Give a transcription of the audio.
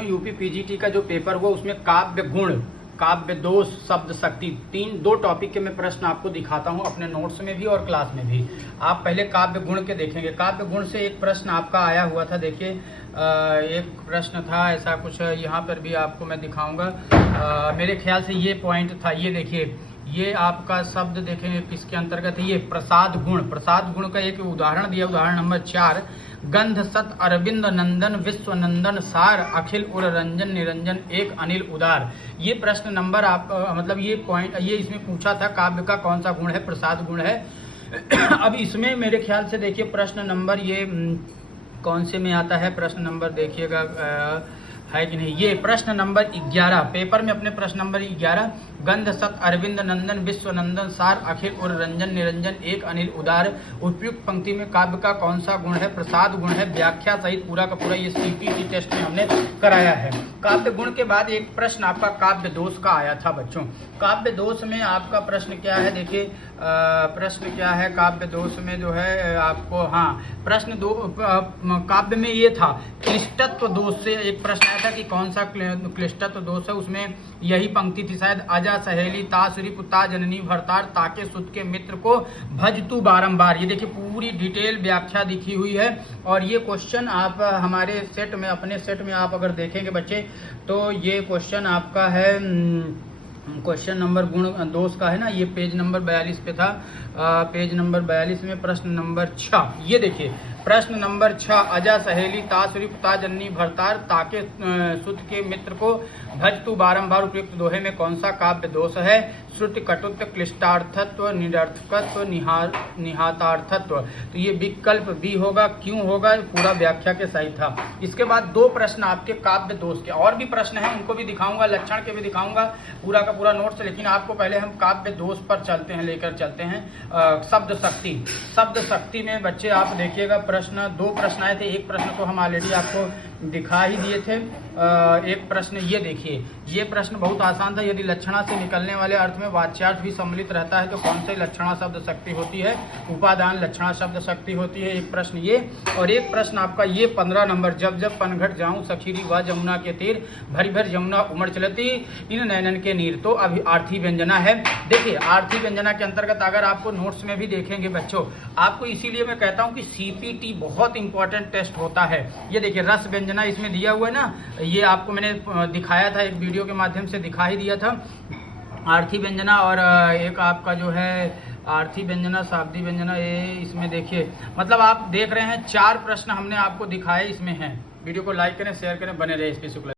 UP PGT का जो paper हुआ उसमें काव्य गुण, काव्य दोष, शब्द शक्ति, दो टॉपिक के मैं प्रश्न आपको दिखाता हूं अपने नोट्स में भी और क्लास में भी। आप पहले काव्य गुण के देखेंगे। काव्य गुण से एक प्रश्न आपका आया हुआ था। देखिए एक प्रश्न था ऐसा कुछ, यहाँ पर भी आपको मैं दिखाऊंगा। मेरे ख्याल से ये पॉइंट था। ये देखिए, ये आपका शब्द देखेंगे किसके अंतर्गत है। ये प्रसाद गुण, प्रसाद गुण का एक उदाहरण दिया, उदाहरण नंबर 4। गंध सत अरविंद नंदन विश्व नंदन सार अखिल उर रंजन निरंजन एक अनिल उदार। ये प्रश्न नंबर आप मतलब ये पॉइंट ये इसमें पूछा था काव्य का कौन सा गुण है, प्रसाद गुण है। अब इसमें मेरे ख्याल से देखिए प्रश्न नंबर ये कौन से में आता है, प्रश्न नंबर देखिएगा है कि नहीं। ये प्रश्न नंबर 11 पेपर में अपने प्रश्न नंबर 11। गंध सत अरविंद नंदन विश्व नंदन सार अखिल उर रंजन निरंजन एक अनिल उदार। उपयुक्त पंक्ति में काव्य का कौन सा गुण है, प्रसाद गुण है। व्याख्या सहित पूरा का पूरा ये सीपीटी टेस्ट में हमने कराया है। काव्य गुण के बाद एक प्रश्न आपका काव्य दोष का आया था बच्चों। काव्य दोष में आपका प्रश्न क्या है, देखिए प्रश्न क्या है काव्य दोष में जो है आपको, हाँ प्रश्न दो काव्य में ये था क्लिष्टत्व दोष से एक प्रश्न आया था कि कौन सा क्लिष्टत्व दोष है। उसमें यही पंक्ति थी शायद, अजा सहेली तासुरी पुता जननी भरतार ताके सुत के मित्र को भज तू बारंबार। ये देखिए पूरी डिटेल व्याख्या दिखी हुई है। और ये क्वेश्चन आप हमारे सेट में, अपने सेट में आप अगर देखेंगे बच्चे तो ये क्वेश्चन आपका है क्वेश्चन नंबर गुण दोष का है ना। ये पेज नंबर 42 पे था। पेज नंबर 42 में प्रश्न नंबर 6। ये देखिए प्रश्न नंबर 6, अजा सहेली तासुरी पुता जननी भरतार ताके सुत के मित्र को भज तू बारंबार उपयुक्त दोहे में कौन सा काव्य दोष है। श्रुति कटुत्व क्लिष्टार्थत्व निरर्थकत्व निहातार्थत्व। तो ये विकल्प बी होगा। क्यों होगा, पूरा व्याख्या के सही था। इसके बाद दो प्रश्न आपके काव्य दोष के, और भी प्रश्न हैं उनको भी दिखाऊंगा, लक्षण के भी दिखाऊंगा, पूरा का पूरा नोट्स। लेकिन आपको पहले हम काव्य दोष पर चलते हैं, लेकर चलते हैं शब्द शक्ति। शब्द शक्ति में बच्चे आप देखिएगा प्रश्न, दो प्रश्न आए थे। एक प्रश्न को हम ऑलरेडी आपको दिखा ही दिए थे। एक प्रश्न ये देखिए, ये प्रश्न बहुत आसान था। यदि लक्षणा से निकलने वाले अर्थ में वाच्यार्थ भी सम्मिलित रहता है तो कौन सी लक्षणा शब्द शक्ति होती है, उपादान लक्षणा शब्द शक्ति होती है। एक प्रश्न ये, और एक प्रश्न आपका ये 15 नंबर, जब जब पनघट जाऊं सखीरी व जमुना के तीर भरी भर जमुना उमड़ चलती इन नैनन के नीर। तो अभी आर्थी व्यंजना है। देखिए आर्थी व्यंजना के अंतर्गत अगर आपको नोट्स में भी देखेंगे बच्चों, आपको इसीलिए मैं कहता हूं कि सीपीटी बहुत इंपॉर्टेंट टेस्ट होता है। ये देखिए रस व्यंजना इसमें दिया हुआ है ना, ये आपको मैंने दिखाया था, एक वीडियो के माध्यम से दिखा ही दिया था। आर्थी व्यंजना और एक आपका जो है आर्थी व्यंजना शाब्दी व्यंजना, ये इसमें देखिए मतलब आप देख रहे हैं 4 प्रश्न हमने आपको दिखाए इसमें हैं। वीडियो को लाइक करें, शेयर करें, बने रहे इसके शुक्ला।